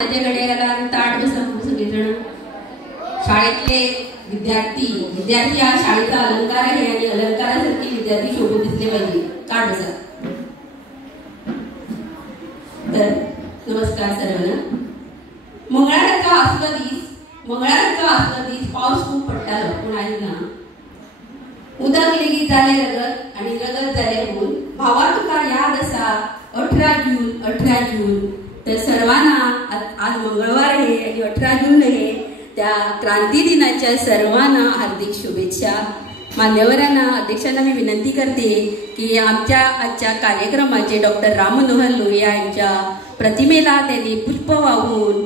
माझ्याकडे ताट बसून सगळेजण शाळेतले विद्यार्थी हा शाळेचा अलंकार आहे आणि अलंकारासारखे विद्यार्थी शोभून दिसले पाहिजे. ताट बसा. तर नमस्कार सर्वांना. मंगळारचा असला दिस पाऊस खूप पडटालो पूण आयना. उदक लेगीत जालें रगत आणि रगत जालें ऊन. भावा तुका याद आसा 18 जून. तर सर्वांना आज मंगळवार आहे आणि 18 जून आहे. त्या क्रांती दिनाच्या सर्वांना हार्दिक शुभेच्छा. मान्यवरांना अध्यक्षांना मी विनंती करते की आमच्या आजच्या कार्यक्रमाचे डॉक्टर राम मनोहर लोहिया यांच्या प्रतिमेला त्यांनी पुष्प वाहून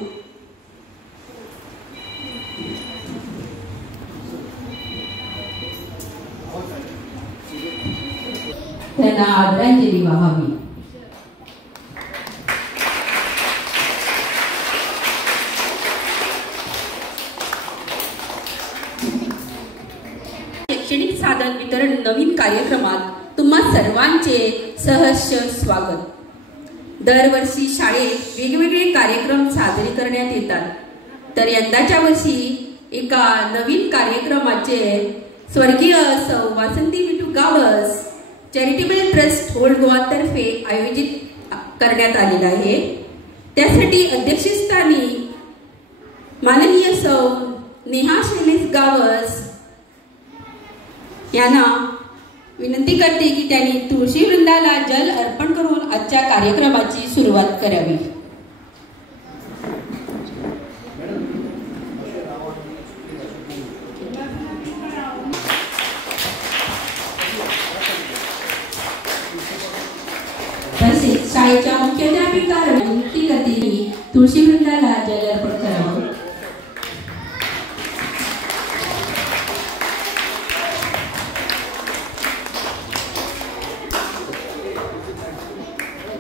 त्यांना आदरांजली वाहावी. शैक्षणिक साधन वितरण नवीन कार्यक्रमात तुम्हा सर्वांचे सहर्ष स्वागत. दरवर्षी शाळेत वेगवेगळे कार्यक्रम साजरे करण्यात येतात. तर यंदाच्या वर्षी एका नवीन कार्यक्रमाचे स्वर्गीय सौ वासंती Vithu Gawas charitable trust old Goa तर्फे आयोजित करण्यात आलेला आहे. त्यासाठी अध्यक्षस्थानी माननीय सौ नेहा शैलेश गावस यांना विनंती करते की त्यांनी तुळशी वृंदाला जल अर्पण करून आजच्या कार्यक्रमाची सुरुवात करावी. तसेच शाळेच्या मुख्याध्यापिकांना विनंती करते की तुळशी वृंदाला जल अर्पण करावं.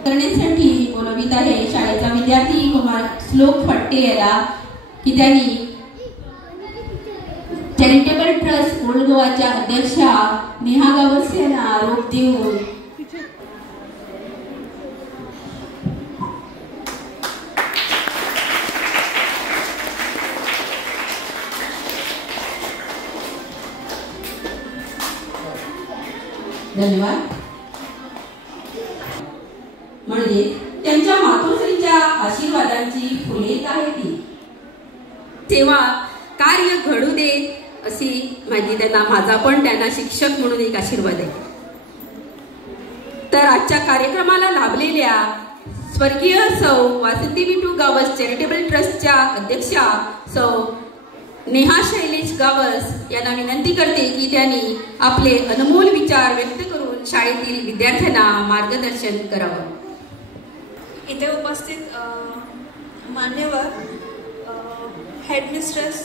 करण्यासाठी बोलवित आहे शाळेचा विद्यार्थी कुमार श्लोक फट्टे याला की त्यांनी चॅरिटेबल ट्रस्ट ओल्ड गोवाच्या अध्यक्षा नेहा गावस यांना रोप देऊन धन्यवाद. म्हणजे त्यांच्या मातोश्रीच्या आशीर्वादांची फुले आहे ती तेव्हा कार्य घडू दे अशी माझा पण त्यांना शिक्षक म्हणून एक आशीर्वाद आहे. तर आजच्या कार्यक्रमाला लाभलेल्या स्वर्गीय सौ वासंती विठू गावस चॅरिटेबल ट्रस्टच्या अध्यक्षा सौ नेहा शैलेश गावस यांना विनंती करते की त्यांनी आपले अनमोल विचार व्यक्त करून शाळेतील विद्यार्थ्यांना मार्गदर्शन करावं. इथे उपस्थित मान्यवर हेडमिस्ट्रेस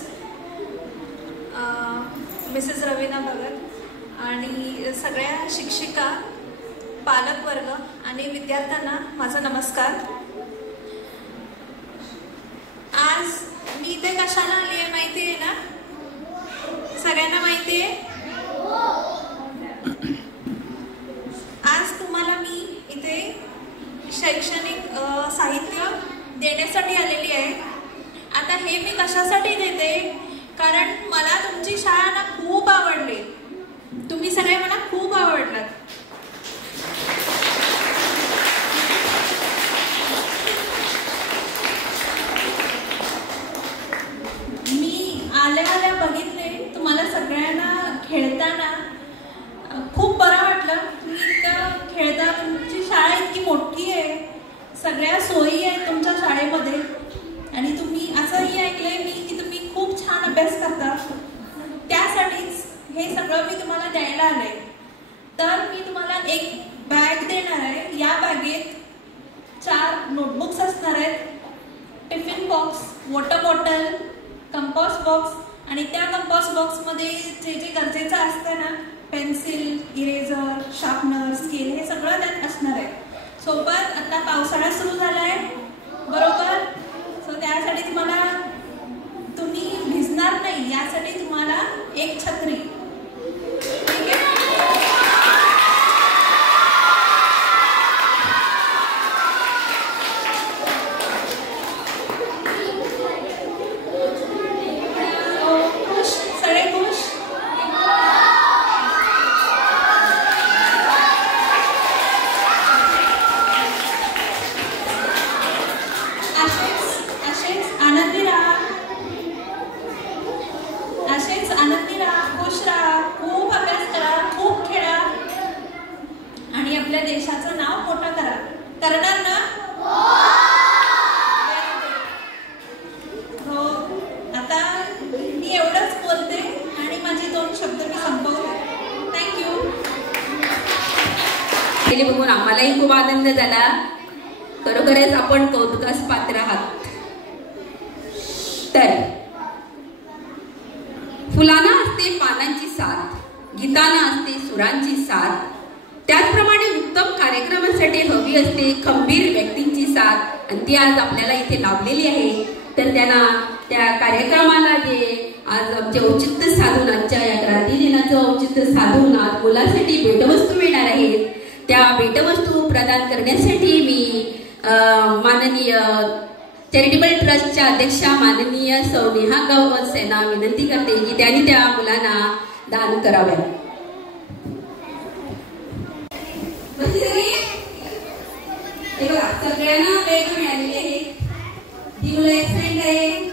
मिसेस रवीना भगत आणि सगळ्या शिक्षिका, पालकवर्ग आणि विद्यार्थ्यांना माझा नमस्कार. आज मी इथे कशाला आली आहे माहिती आहे ना? सगळ्यांना माहिती आहे? आज तुम्हाला मी इथे शैक्षणिक साहित्य देण्यासाठी आलेली आहे. आता हे मी कशासाठी देते? कारण मला तुमची शाळा ना खूप आवडली. तुम्ही सगळे मला खूप आवडलात. मी आल्या बघितले तुम्हाला सगळ्यांना खेळताना खूप बरं वाटलं. तुम्ही इतकं खेळता. तुमची शाळा इतकी मोठी आहे, सगळ्या सोयी आहेत तुमच्या शाळेमध्ये आणि तुम्ही असंही ऐकलंय मी की तुम्ही खूप छान अभ्यास करता. त्यासाठीच हे सगळं मी तुम्हाला द्यायला आले. तर मी तुम्हाला एक बॅग देणार आहे. या बॅगेत 4 नोटबुक्स असणार आहेत, tiffin box, water bottle, compass box आणि त्या कंपास बॉक्समध्ये जे जे गरजेचं असतं ना, पेन्सिल, इरेझर, शार्पनर, स्केल हे सगळं त्यात असणार आहे. सोबत आता पावसाळा सुरू झाला आहे बरोबर. सो त्यासाठी तुम्ही भिजणार नाही यासाठी तुम्हाला एक छत्री. ठीक आहे. मिळालेली बघून आम्हालाही खूप आनंद झाला. खरोखरच आपण कौतुकास पात्र आहात. तर फुलांना असते पानांची साथ, गीताना असते सुरांची साथ, त्याचप्रमाणे उत्तम कार्यक्रमासाठी हवी असते खंबीर व्यक्तींची साथ. आणि ती आज आपल्याला इथे लाभलेली आहे. तर त्यांना त्या कार्यक्रमाला जे आज आमचे औचित्य साधून, आजच्या या क्रांती दिनाचं औचित्य साधून आज मुलांसाठी भेटवस्तू मिळणार आहेत, त्या भेटवस्तू प्रदान करण्यासाठी मी माननीय चॅरिटेबल ट्रस्टच्या अध्यक्षा माननीय सौ नेहा गावत यांना विनंती करते की त्यांनी त्या मुलांना दान करावे. सगळ्यांना वेग मिळालेली आहे. ती मुलं एक्साइटेड आहे.